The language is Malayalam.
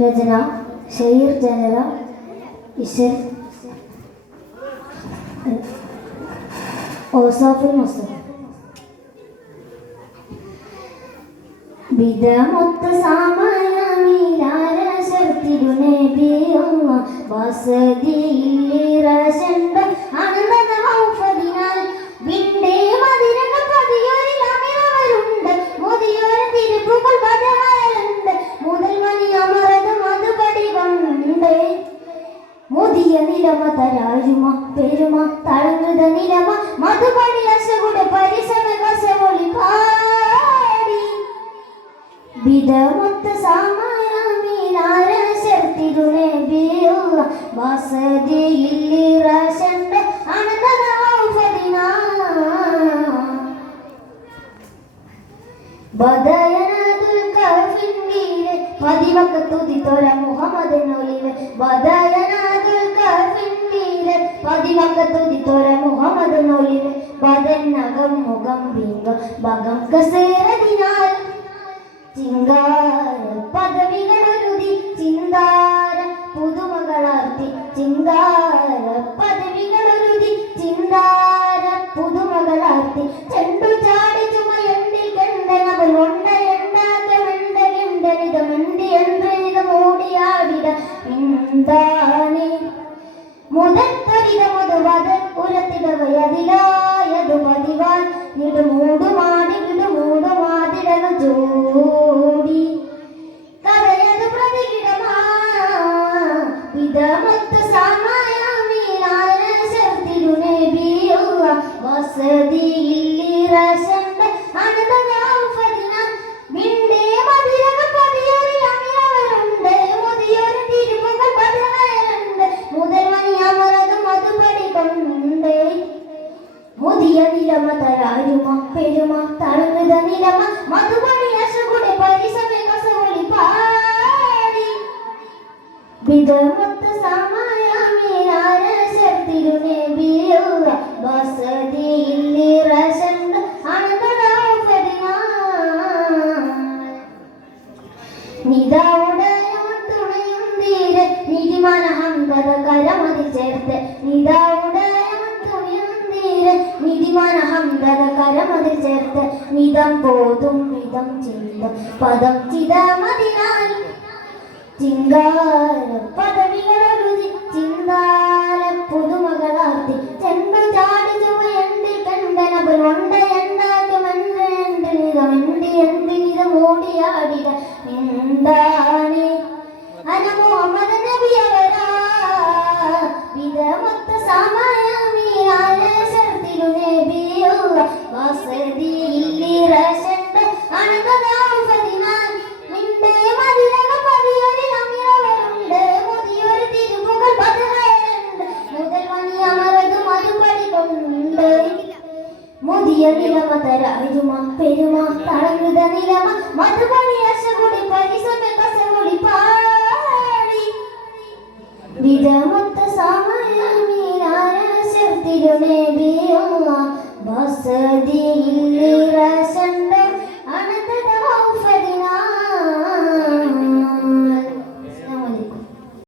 രചന ഷെയ്ർ ജനറ ഇഷർ ഓസാഫുൽ മുസ്തഫ. വിധമൊത്ത സമയമിലാരശർത്തിരുനബിയുള്ള വസതിയിലിറശണ്ട ആനന്ദ ഔഫദിനാൽ വിണ്ടേ മതിരകൾ പതിയൊരിലമിറവരുണ്ട് മുതിയൊരു തിരുപ്പുകൾ പദങ്ങളുണ്ട് മുതൽ മണി അമറത് മധുപടി കൊണ്ട് മുതിയ നിലമ തരാഴുമ പെരുമ തളങ്ങുത നിലമ മധുപടി അശകുടെ പരിസമ കസവൊളി പാടി വിധമൊത്ത സമയമിലാരശർത്തിരുനബിയുള്ള വസതിയിലിറശണ്ട ആനന്ദ ഔഫദിനാൽ ബദയനദുൽ കഫിൻ വീരെ പതിവക്കത്തുതിത്തോര മുഹമ്മദിനൊലിവെ ബദയനദുൽ കഫിൻ വീരെ പതിവക്കത്തുതിത്തോര മുഹമ്മദിനൊലിവെ ബദന്നകം മുഖം വിംഗ ഭഗം കസേരദിനാൽ ചിങ്കാര പദവികളൊരുതി ചിന്താര പുതുമകളാർത്തി ചിങ്കാര പദവികളൊരുതി ചിന്താര പുതുമകളാർത്തി ചെണ്ടു ചാടി ചുമയണ്ടിൽ കണ്ടനവൾ ഒണ്ടയുണ്ടാകമെണ്ടലിതമെണ്ടി എന്തിത മൂടിയാടിട എന്താനേ മുതത്തൊരിത മുതുവതൻ ഉരത്തിടവയതിലായതു പതിവാൻ നിടുമൂടുമാടി വിടുമൂടുമാതിടക ജോടി കഥയത് പ്രതികിടമാ വിധമൊത്ത സമയമിലാരശർത്തിരുനബിയുള്ള വസതിയിലിറശണ്ട ആനന്ദ ഔഫദിനാൽ വിണ്ടേ മതിരകൾ പതിയൊരിലമിറവരുണ്ട് മുതിയൊരു തിരുമുകൾ പദങ്ങളുണ്ട് മുതൽ മണി അമറത് മധുപടി കൊണ്ട് മുതിയ നിലമ തരാഴുമ പെരുമ തളങ്ങുത നിലമ മധുപടി അശകുടെ പരിസമ കസവൊളി പാടി വിധമൊത്ത സമയമിലാരശർത്തിരുനബിയുള്ള വസതിയിലിറശണ്ട ആനന്ദ ഔഫദിനാൽ നിതാവുടയും തുണയും തീരെ നിധിമാന ഹംദത കരമതിൽ ചേർത്ത് നിതാവുടയും തുണയും തീരെ നിധിമാന ഹംദത കരമതിൽ ചേർത്ത് നിതം പോതും വിധം ചിന്തം പദം ചിതമതിനാൽ ചിങ്കാര പദവികളൊരുതി ചിന്താര പുതുമകളാർത്തി ചെണ്ടു ചാടി ചുമയണ്ടി കണ്ടനവൾ ഒണ്ടയുണ്ടാകുമെണ്ടി എന്തിനിത മൂടിയാടിട എന്താനേ അന മുഹമ്മദ് നബിയവരാ വിധമൊത്ത സമയമിലാരശർത്തിരുനബിയുള്ള വസതിയിലിറശണ്ട ആനന്ദ ഔഫദിനാൽ വിണ്ടേ മതിരകൾ പതിയൊരിലമിറവരുണ്ട് മുതിയൊരു തിരുമുകൾ പദങ്ങളുണ്ട് മുതൽ മണി അമറത് മധുപടി കൊണ്ട് മുതിയ നിലമ തരാഴുമ പെരുമ തളങ്ങുത നിലമ മധുപടി അശകുടി പരിസമ കസവൊളി പാടി വിധമൊത്ത സമയമിലാരശർത്തിരുനബിയുള്ള